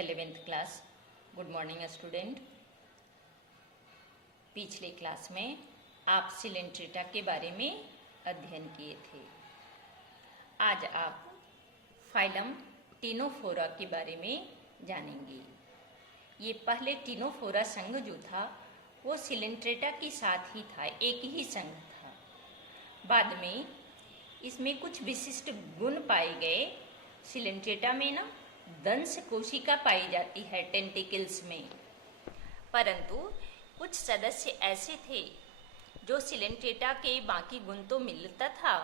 11th class. Good morning student. पिछले class में आप सिलेंट्रेटा के बारे में अध्ययन किए थे। आज आप फाइलम टिनोफोरा के बारे में जानेंगे। ये पहले टिनोफोरा संघ जो था वो सिलेंट्रेटा के साथ ही था, एक ही संघ था। बाद में इसमें कुछ विशिष्ट गुण पाए गए। सिलेंट्रेटा में ना दंश कोशिका पाई जाती है टेंटिकल्स में, परंतु कुछ सदस्य ऐसे थे जो सिलेंट्रेटा के बाकी गुण तो मिलता था,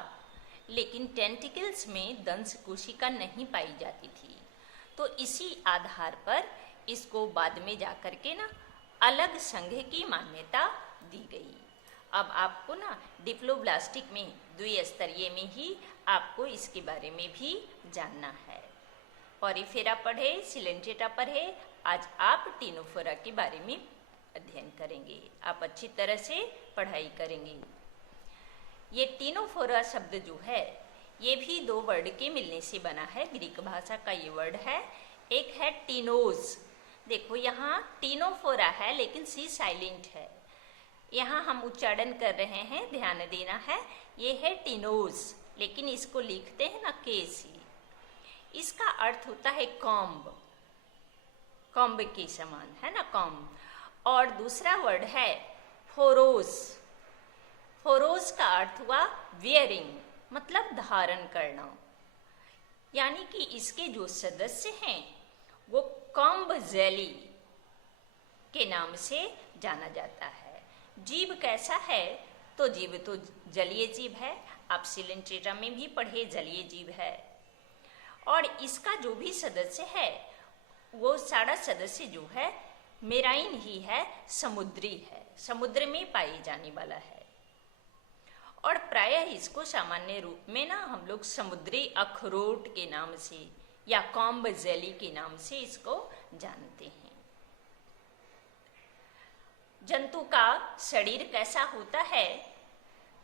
लेकिन टेंटिकल्स में दंश कोशिका नहीं पाई जाती थी। तो इसी आधार पर इसको बाद में जाकर के ना अलग संघ की मान्यता दी गई। अब आपको ना डिप्लोब्लास्टिक में द्विस्तरीय में ही आपको इसके बारे में भी जानना है। पॉरीफेरा पढ़े, सिलेंट्रेटा पढ़े, आज आप टिनोफोरा के बारे में अध्ययन करेंगे। आप अच्छी तरह से पढ़ाई करेंगे। ये टिनोफोरा शब्द जो है ये भी दो वर्ड के मिलने से बना है। ग्रीक भाषा का ये वर्ड है। एक है टिनोस। देखो यहाँ टिनोफोरा है लेकिन सी साइलेंट है। यहाँ हम उच्चारण कर रहे हैं, ध्यान देना है। ये है टिनोस, लेकिन इसको लिखते हैं ना के सी। इसका अर्थ होता है कॉम्ब, कॉम्ब के समान, है ना, कॉम्ब। और दूसरा वर्ड है फोरोस। फोरोस का अर्थ हुआ वियरिंग, मतलब धारण करना। यानी कि इसके जो सदस्य हैं वो कॉम्ब जेली के नाम से जाना जाता है। जीव कैसा है? तो जीव तो जलीय जीव है। आप सिलेंट्रेटा में भी पढ़े, जलीय जीव है। और इसका जो भी सदस्य है वो सारा सदस्य जो है मेराइन ही है, समुद्री है, समुद्र में पाए जाने वाला है। और प्रायः इसको सामान्य रूप में ना हम लोग समुद्री अखरोट के नाम से या कॉम्ब जेली के नाम से इसको जानते हैं। जंतु का शरीर कैसा होता है?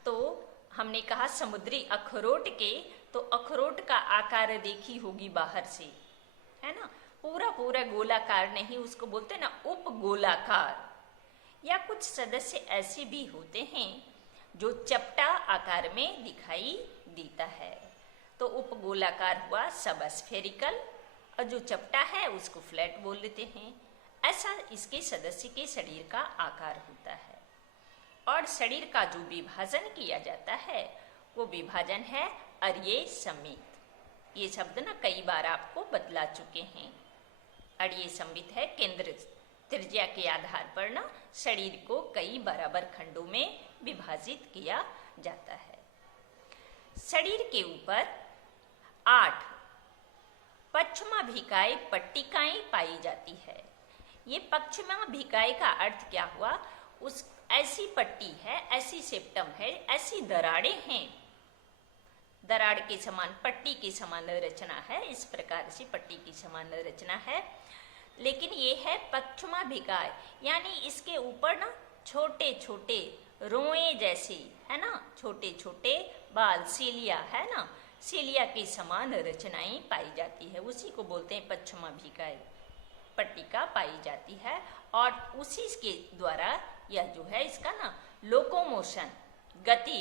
तो हमने कहा समुद्री अखरोट के, तो अखरोट का आकार देखी होगी बाहर से, है ना, पूरा पूरा गोलाकार नहीं, उसको बोलते हैं ना उपगोलाकार। या कुछ सदस्य ऐसे भी होते हैं जो चपटा आकार में दिखाई देता है, तो उपगोलाकार हुआ सब स्फेरिकल, और जो चपटा है उसको फ्लैट बोल देते हैं। ऐसा इसके सदस्य के शरीर का आकार होता है। और शरीर का जो विभाजन किया जाता है वो विभाजन है अर्ये संमित। ये शब्द ना कई बार आपको बतला चुके हैं। अर्ये संमित है केंद्र त्रिज्या के आधार पर ना शरीर को कई बराबर खंडों में विभाजित किया जाता है। शरीर के ऊपर 8 पश्चिमाभिकाय पट्टिकाएं पाई जाती है। ये पश्चिमाभिकाय का अर्थ क्या हुआ? उस ऐसी पट्टी है, ऐसी सेप्टम है, ऐसी दरारें हैं, दरार के समान, पट्टी के समान रचना है। इस प्रकार से पट्टी की समान रचना है, लेकिन ये है पश्चिमाभिकाय, यानी इसके ऊपर ना छोटे छोटे रोए जैसे, है ना, छोटे छोटे बाल, सीलिया, है ना, सीलिया के समान रचनाएं पाई जाती है। उसी को बोलते हैं पश्चिमाभिकाय पट्टिका पाई जाती है। और उसी के द्वारा यह जो है इसका ना लोकोमोशन, गति,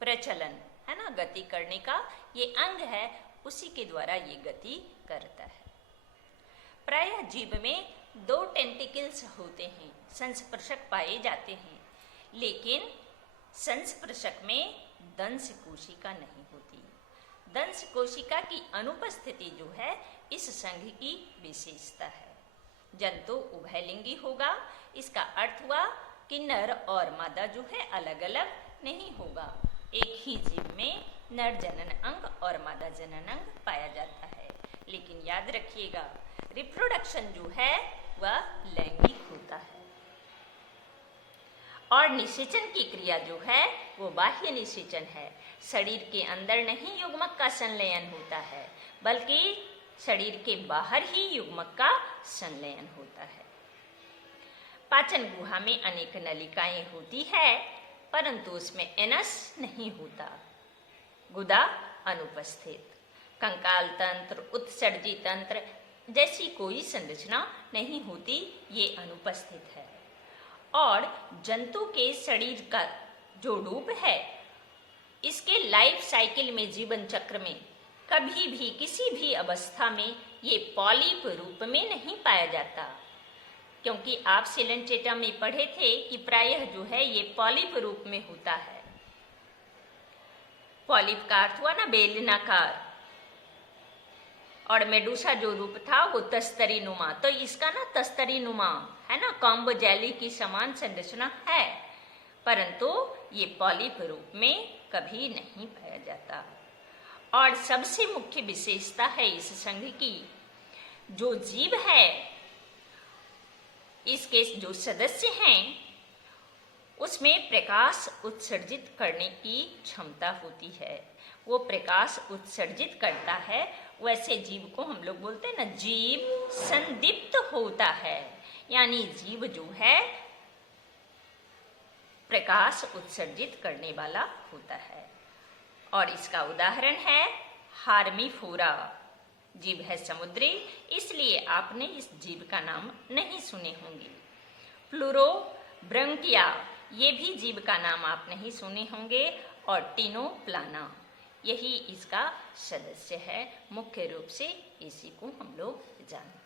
प्रचलन, है ना, गति करने का ये अंग है, उसी के द्वारा ये गति करता है। प्रायः जीव में 2 टेंटिकल्स होते हैं, संस्पर्शक पाए जाते हैं, लेकिन संस्पर्शक में दंश कोशिका नहीं होती। दंश कोशिका की अनुपस्थिति जो है इस संघ की विशेषता है। जंतु उभयलिंगी होगा, इसका अर्थ हुआ कि नर और मादा जो है अलग अलग नहीं होगा। एक ही जीव में नर जनन अंग और मादा जनन अंग पाया जाता है। लेकिन याद रखिएगा रिप्रोडक्शन जो है वह लैंगिक होता है। और निषेचन की क्रिया जो है वो बाह्य निषेचन है। शरीर के अंदर नहीं युग्मक का संलयन होता है, बल्कि शरीर के बाहर ही युग्मक का संलयन होता है। पाचन गुहा में अनेक नलिकाएं होती है, परंतु उसमें एनस नहीं होता, गुदा अनुपस्थित। कंकाल तंत्र, उत्सर्जी तंत्र जैसी कोई संरचना नहीं होती, ये अनुपस्थित है। और जंतु के शरीर का जो रूप है, इसके लाइफ साइकिल में, जीवन चक्र में कभी भी किसी भी अवस्था में ये पॉलिप रूप में नहीं पाया जाता, क्योंकि आप सिलेंट्रेटा में पढ़े थे कि प्रायः जो है ये पॉलिप रूप में होता है। पॉलिप का अर्थ हुआ ना बेलनाकार, और मेडूसा जो रूप था वो तस्तरी नुमा, तो इसका ना तस्तरी नुमा है ना, कॉम्बो जेली की समान संरचना है, परंतु ये पॉलिप रूप में कभी नहीं पाया जाता। और सबसे मुख्य विशेषता है इस संघ की, जो जीव है, इसके जो सदस्य हैं, उसमें प्रकाश उत्सर्जित करने की क्षमता होती है। वो प्रकाश उत्सर्जित करता है, वैसे जीव को हम लोग बोलते हैं ना, जीव संदीप्त होता है, यानी जीव जो है प्रकाश उत्सर्जित करने वाला होता है। और इसका उदाहरण है हार्मीफोरा, जीव है समुद्री, इसलिए आपने इस जीव का नाम नहीं सुने होंगे। प्लूरोब्रंकिया, ये भी जीव का नाम आप नहीं सुने होंगे। और टिनोप्लाना, यही इसका सदस्य है। मुख्य रूप से इसी को हम लोग जानते हैं।